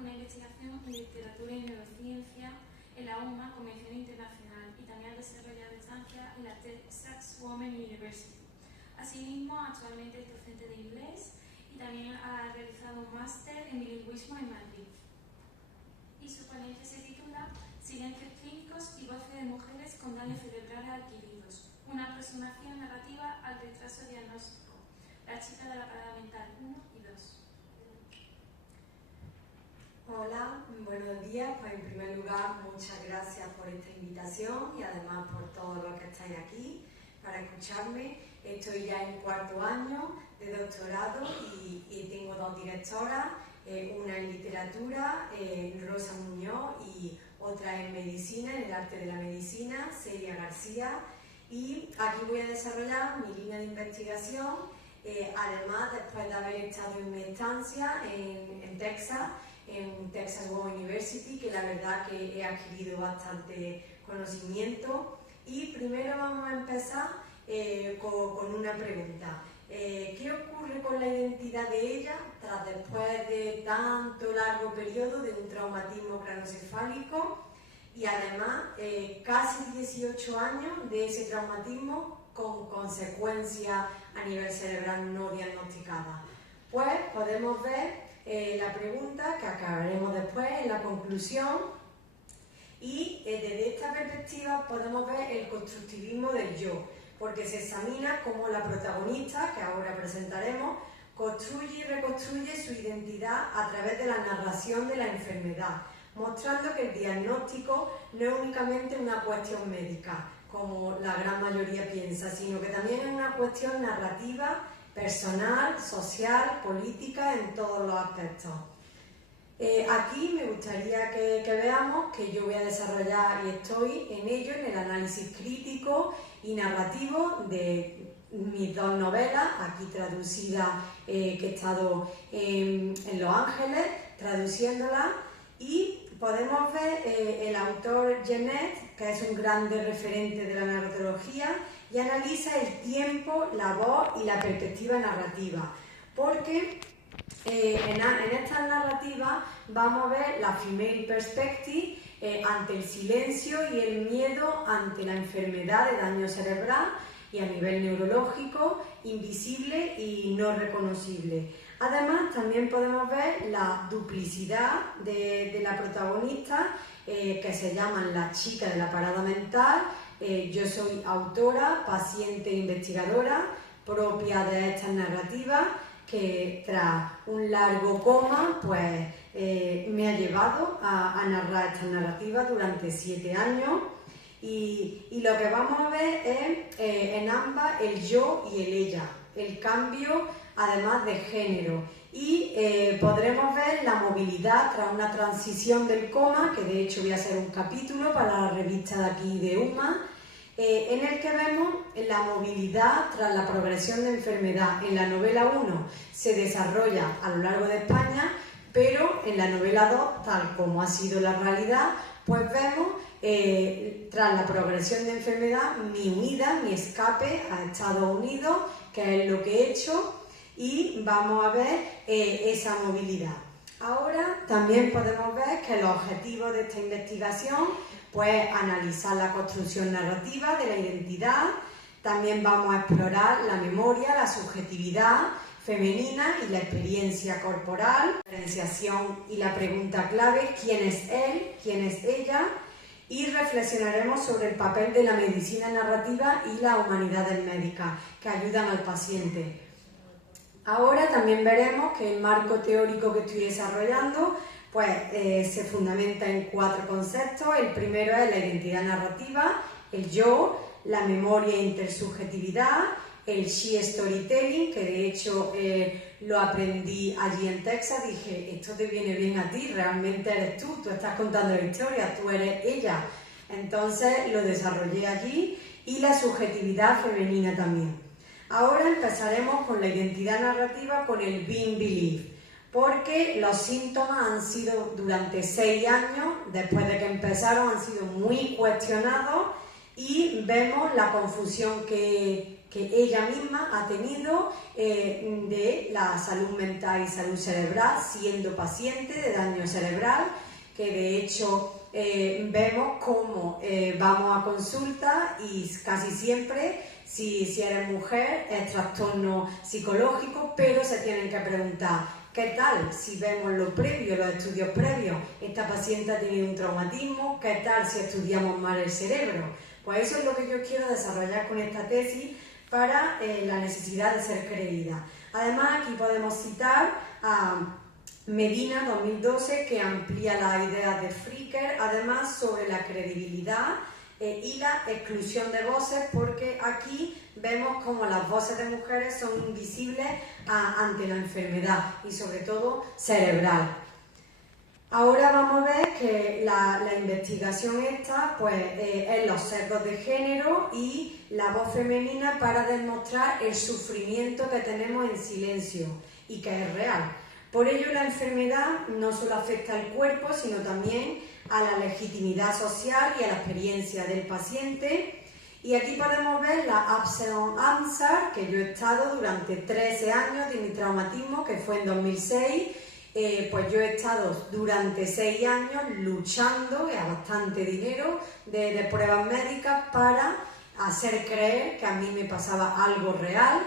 una investigación en literatura y neurociencia en la UMA, Convención Internacional, y también ha desarrollado estancia en la Texas Women University. Asimismo, actualmente es docente de inglés y también ha realizado un máster en bilingüismo en Madrid. Y su ponencia se titula Silencios clínicos y voces de mujeres con daños cerebrales adquiridos, una aproximación narrativa al retraso diagnóstico, la chica de la parada mental 1 y 2. Hola, buenos días. Pues en primer lugar, muchas gracias por esta invitación y además por todos los que estáis aquí para escucharme. Estoy ya en cuarto año de doctorado y tengo dos directoras, una en literatura, Rosa Muñoz, y otra en medicina, en el arte de la medicina, Celia García. Y aquí voy a desarrollar mi línea de investigación, además después de haber estado en mi estancia en Texas, en Texas Women University, que la verdad que he adquirido bastante conocimiento. Y primero vamos a empezar con una pregunta. ¿Qué ocurre con la identidad de ella tras después de tanto largo periodo de un traumatismo craneoencefálico y además casi 18 años de ese traumatismo con consecuencias a nivel cerebral no diagnosticadas? Pues podemos ver la pregunta que acabaremos después en la conclusión, y desde esta perspectiva podemos ver el constructivismo del yo, porque se examina cómo la protagonista, que ahora presentaremos, construye y reconstruye su identidad a través de la narración de la enfermedad, mostrando que el diagnóstico no es únicamente una cuestión médica, como la gran mayoría piensa, sino que también es una cuestión narrativa, personal, social, política, en todos los aspectos. Aquí me gustaría que veamos que yo voy a desarrollar, y estoy en ello, en el análisis crítico y narrativo de mis dos novelas, aquí traducidas, que he estado en Los Ángeles traduciéndolas, y podemos ver el autor Genet, que es un grande referente de la narratología, y analiza el tiempo, la voz y la perspectiva narrativa, porque en estas narrativas vamos a ver la female perspective ante el silencio y el miedo ante la enfermedad de daño cerebral y a nivel neurológico, invisible y no reconocible. Además, también podemos ver la duplicidad de la protagonista, que se llaman la chica de la parada mental. Yo soy autora, paciente e investigadora propia de estas narrativas, que tras un largo coma pues me ha llevado a narrar estas narrativas durante 7 años, y lo que vamos a ver es en ambas el yo y el ella, el cambio además de género, y podremos ver la movilidad tras una transición del coma, que de hecho voy a hacer un capítulo para la revista de aquí de UMA, en el que vemos la movilidad tras la progresión de enfermedad. En la novela 1 se desarrolla a lo largo de España, pero en la novela 2, tal como ha sido la realidad, pues vemos tras la progresión de enfermedad mi huida, mi escape a Estados Unidos, que es lo que he hecho, y vamos a ver esa movilidad. Ahora también podemos ver que los objetivos de esta investigación, pues analizar la construcción narrativa de la identidad. También vamos a explorar la memoria, la subjetividad femenina y la experiencia corporal, la diferenciación y la pregunta clave, ¿quién es él? ¿Quién es ella? Y reflexionaremos sobre el papel de la medicina narrativa y las humanidades médicas que ayudan al paciente. Ahora también veremos que el marco teórico que estoy desarrollando pues se fundamenta en 4 conceptos. El primero es la identidad narrativa, el yo, la memoria e intersubjetividad, el she storytelling, que de hecho lo aprendí allí en Texas. Dije, esto te viene bien a ti, realmente eres tú estás contando la historia, tú eres ella. Entonces lo desarrollé allí, y la subjetividad femenina también. Ahora empezaremos con la identidad narrativa, con el being belief, porque los síntomas han sido durante 6 años, después de que empezaron, han sido muy cuestionados, y vemos la confusión que que ella misma ha tenido de la salud mental y salud cerebral siendo paciente de daño cerebral, que de hecho vemos cómo vamos a consulta y casi siempre, si eres mujer, es trastorno psicológico, pero se tienen que preguntar ¿qué tal si vemos lo previo, los estudios previos? ¿Esta paciente ha tenido un traumatismo? ¿Qué tal si estudiamos mal el cerebro? Pues eso es lo que yo quiero desarrollar con esta tesis para la necesidad de ser creída. Además, aquí podemos citar a Medina 2012, que amplía las ideas de Fricker, además sobre la credibilidad y la exclusión de voces, porque aquí vemos como las voces de mujeres son invisibles ante la enfermedad y sobre todo cerebral. Ahora vamos a ver que la investigación esta pues, es los sesgos de género y la voz femenina para demostrar el sufrimiento que tenemos en silencio y que es real. Por ello la enfermedad no solo afecta al cuerpo, sino también a la legitimidad social y a la experiencia del paciente. Y aquí podemos ver la Absalom Ansar, que yo he estado durante 13 años de mi traumatismo, que fue en 2006. Pues yo he estado durante 6 años luchando a bastante dinero de pruebas médicas para hacer creer que a mí me pasaba algo real,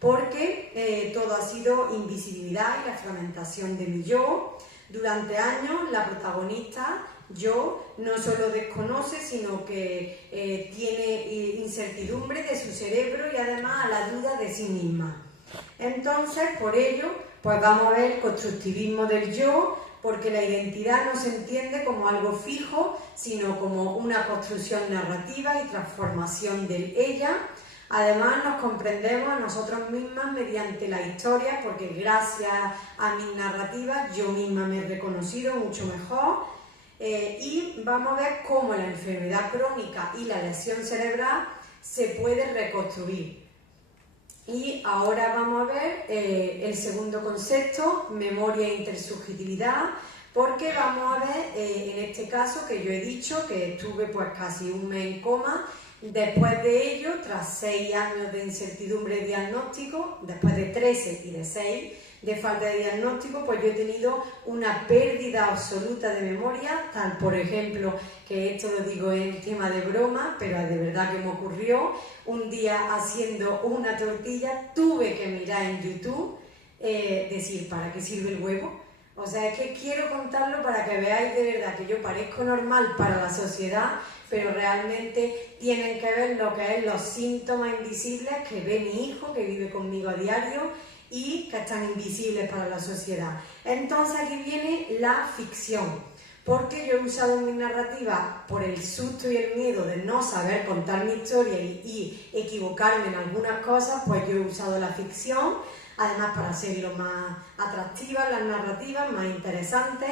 porque todo ha sido invisibilidad y la fragmentación de mi yo. Durante años la protagonista, yo, no solo desconoce, sino que tiene incertidumbre de su cerebro y además a la duda de sí misma. Entonces, por ello, pues vamos a ver el constructivismo del yo, porque la identidad no se entiende como algo fijo, sino como una construcción narrativa y transformación del ella. Además, nos comprendemos a nosotros mismas mediante la historia, porque gracias a mis narrativas yo misma me he reconocido mucho mejor. Y vamos a ver cómo la enfermedad crónica y la lesión cerebral se puede reconstruir. Y ahora vamos a ver el segundo concepto, memoria e intersubjetividad, porque vamos a ver en este caso que yo he dicho que estuve pues casi un mes en coma. Después de ello, tras 6 años de incertidumbre de diagnóstico, después de 13 y de 6 de falta de diagnóstico, pues yo he tenido una pérdida absoluta de memoria, tal por ejemplo, que esto lo digo en tema de broma, pero de verdad que me ocurrió, un día haciendo una tortilla tuve que mirar en YouTube, decir, ¿para qué sirve el huevo? O sea, es que quiero contarlo para que veáis de verdad que yo parezco normal para la sociedad, pero realmente tienen que ver lo que es los síntomas invisibles que ve mi hijo, que vive conmigo a diario y que están invisibles para la sociedad. Entonces aquí viene la ficción, porque yo he usado en mi narrativa, por el susto y el miedo de no saber contar mi historia y equivocarme en algunas cosas, pues yo he usado la ficción, además para hacerlo más atractivas las narrativas, más interesantes.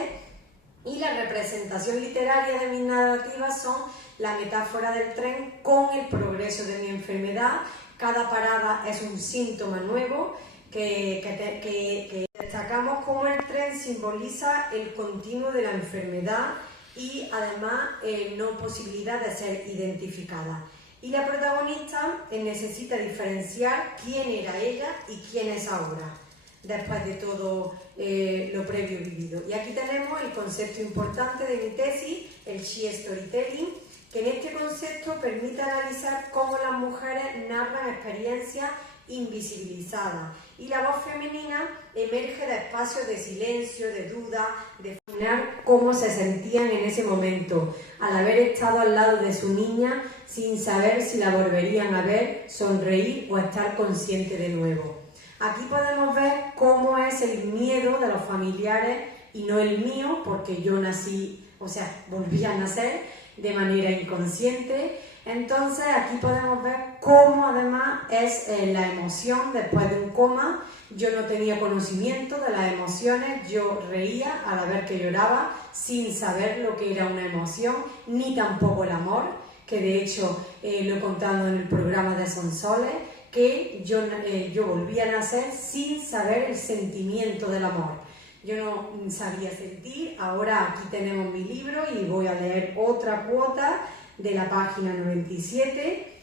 Y la representación literaria de mis narrativas son la metáfora del tren con el progreso de mi enfermedad. Cada parada es un síntoma nuevo que destacamos cómo el tren simboliza el continuo de la enfermedad y además no posibilidad de ser identificada. Y la protagonista necesita diferenciar quién era ella y quién es ahora, después de todo lo previo vivido. Y aquí tenemos el concepto importante de mi tesis, el She Storytelling, que en este concepto permite analizar cómo las mujeres narran experiencias invisibilizadas y la voz femenina emerge de espacios de silencio, de duda, de imaginar cómo se sentían en ese momento al haber estado al lado de su niña sin saber si la volverían a ver, sonreír o estar consciente de nuevo. Aquí podemos ver cómo es el miedo de los familiares y no el mío, porque yo nací, o sea, volví a nacer de manera inconsciente. Entonces aquí podemos ver cómo además es la emoción después de un coma. Yo no tenía conocimiento de las emociones, yo reía al ver que lloraba sin saber lo que era una emoción, ni tampoco el amor, que de hecho lo he contado en el programa de Sonsoles, que yo volví a nacer sin saber el sentimiento del amor. Yo no sabía sentir. Ahora aquí tenemos mi libro y voy a leer otra cuota de la página 97,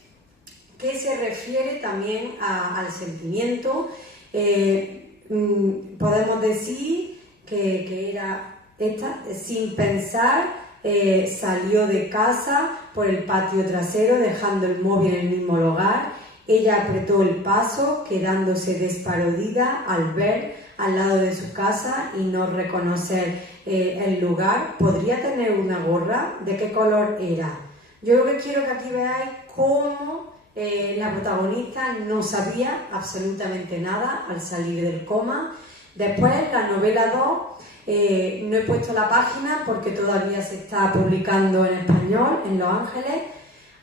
que se refiere también al sentimiento. Podemos decir que era esta: sin pensar, salió de casa por el patio trasero dejando el móvil en el mismo lugar. Ella apretó el paso, quedándose desparodida al ver al lado de su casa y no reconocer el lugar. ¿Podría tener una gorra? ¿De qué color era? Yo lo que quiero que aquí veáis cómo la protagonista no sabía absolutamente nada al salir del coma. Después, la novela 2, no he puesto la página porque todavía se está publicando en español en Los Ángeles,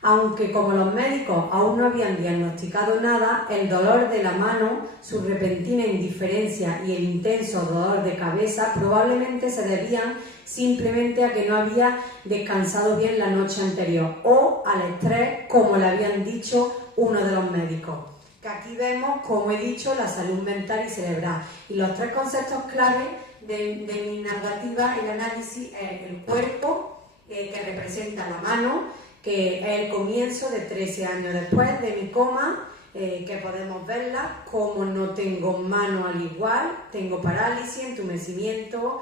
aunque como los médicos aún no habían diagnosticado nada, el dolor de la mano, su repentina indiferencia y el intenso dolor de cabeza probablemente se debían simplemente a que no había descansado bien la noche anterior o al estrés, como le habían dicho uno de los médicos. Que aquí vemos, como he dicho, la salud mental y cerebral. Y los tres conceptos clave de mi narrativa, el análisis, es el cuerpo, que representa la mano, que es el comienzo de 13 años después de mi coma, que podemos verla, como no tengo mano al igual, tengo parálisis, entumecimiento,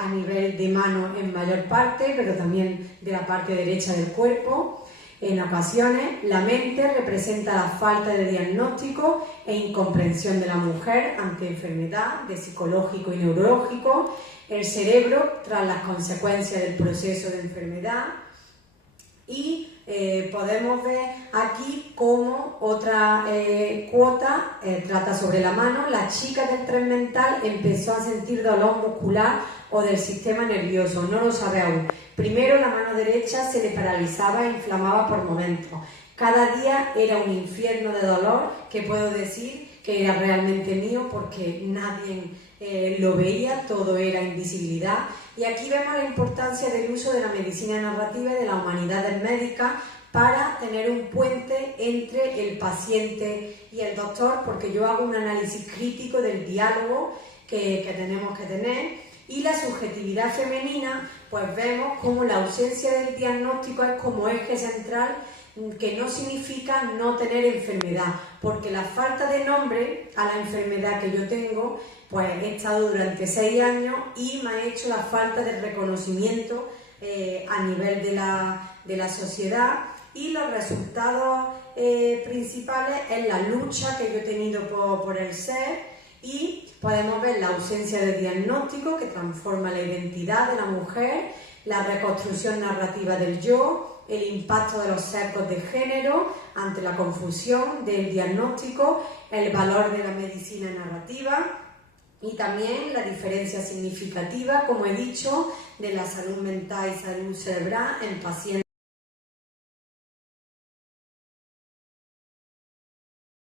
a nivel de mano en mayor parte, pero también de la parte derecha del cuerpo. En ocasiones, la mente representa la falta de diagnóstico e incomprensión de la mujer ante enfermedad de psicológico y neurológico, el cerebro tras las consecuencias del proceso de enfermedad. Y podemos ver aquí cómo otra cuota trata sobre la mano. La chica del tren mental empezó a sentir dolor muscular o del sistema nervioso, no lo sabe aún. Primero la mano derecha se le paralizaba e inflamaba por momentos. Cada día era un infierno de dolor que puedo decir que era realmente mío porque nadie lo veía, todo era invisibilidad. Y aquí vemos la importancia del uso de la medicina narrativa y de la humanidad médica para tener un puente entre el paciente y el doctor, porque yo hago un análisis crítico del diálogo que tenemos que tener. Y la subjetividad femenina, pues vemos como la ausencia del diagnóstico es como eje central, que no significa no tener enfermedad, porque la falta de nombre a la enfermedad que yo tengo, pues he estado durante 6 años y me ha hecho la falta de reconocimiento a nivel de la sociedad, y los resultados principales es la lucha que yo he tenido por el ser. Y podemos ver la ausencia de diagnóstico que transforma la identidad de la mujer, la reconstrucción narrativa del yo, el impacto de los sesgos de género ante la confusión del diagnóstico, el valor de la medicina narrativa y también la diferencia significativa, como he dicho, de la salud mental y salud cerebral en pacientes.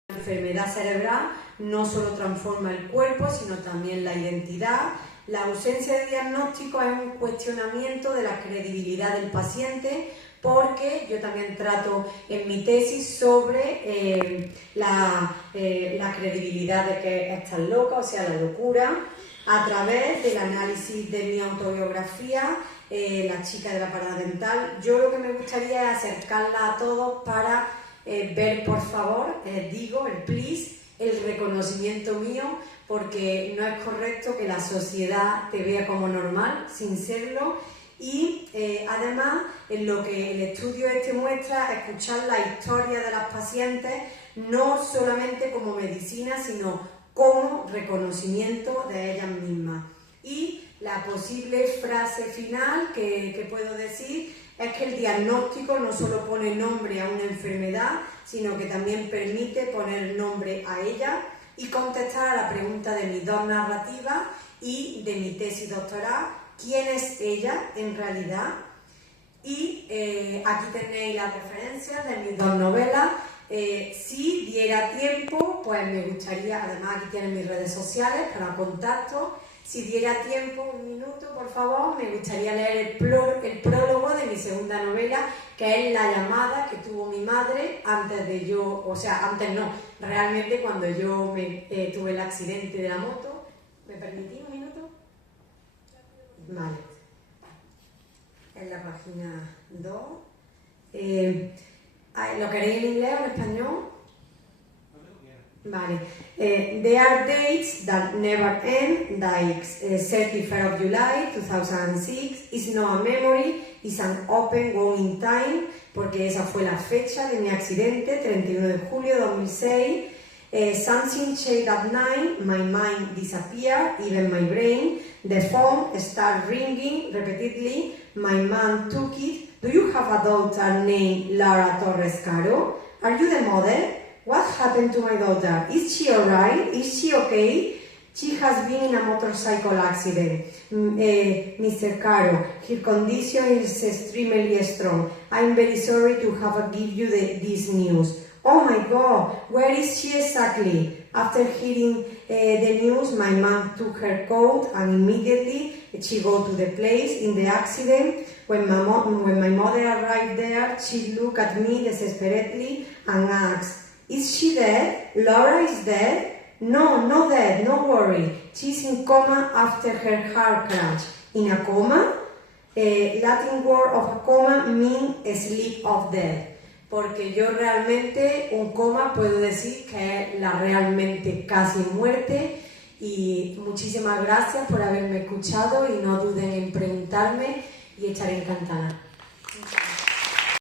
La enfermedad cerebral no solo transforma el cuerpo, sino también la identidad. La ausencia de diagnóstico es un cuestionamiento de la credibilidad del paciente, porque yo también trato en mi tesis sobre la credibilidad de que estás loca, o sea, la locura, a través del análisis de mi autobiografía, La chica de la parada dental. Yo lo que me gustaría es acercarla a todos para ver, por favor, digo, el please, el reconocimiento mío, porque no es correcto que la sociedad te vea como normal sin serlo. Y además, en lo que el estudio este muestra, escuchar la historia de las pacientes no solamente como medicina, sino como reconocimiento de ellas mismas. Y la posible frase final que puedo decir es que el diagnóstico no solo pone nombre a una enfermedad, sino que también permite poner nombre a ella y contestar a la pregunta de mis 2 narrativas y de mi tesis doctoral: ¿quién es ella en realidad? Y aquí tenéis las referencias de mis 2 novelas. Si diera tiempo, pues me gustaría, además aquí tienen mis redes sociales para contacto. Si diera tiempo, un minuto, por favor, me gustaría leer el prólogo de mi segunda novela, que es La llamada que tuvo mi madre antes de yo, o sea, antes no, realmente cuando yo tuve el accidente de la moto. ¿Me permitís un minuto? Vale. En la página 2. ¿Lo queréis en inglés o en español? Vale. There are dates that never end, like 31st of July 2006. It's not a memory, it's an open going time, porque esa fue la fecha de mi accidente, 31 de julio de 2006. Something changed at night, my mind disappeared, even my brain. The phone started ringing repeatedly, my mom took it. Do you have a daughter named Laura Torres Caro? Are you the mother? What happened to my daughter? Is she alright? Is she okay? She has been in a motorcycle accident. Mr. Caro, her condition is extremely strong. I'm very sorry to have to give you this news. Oh my God, where is she exactly? After hearing the news, my mom took her coat and immediately she go to the place in the accident. When my mother arrived there, she looked at me desperately and asked, "Is she dead? Laura is dead?" "No, not dead, no worry. She's in coma after her car crash." In a coma? Latin word of a coma means sleep of death. Porque yo realmente, un coma puedo decir que es la realmente casi muerte. Y muchísimas gracias por haberme escuchado y no duden en preguntarme y estaré encantada.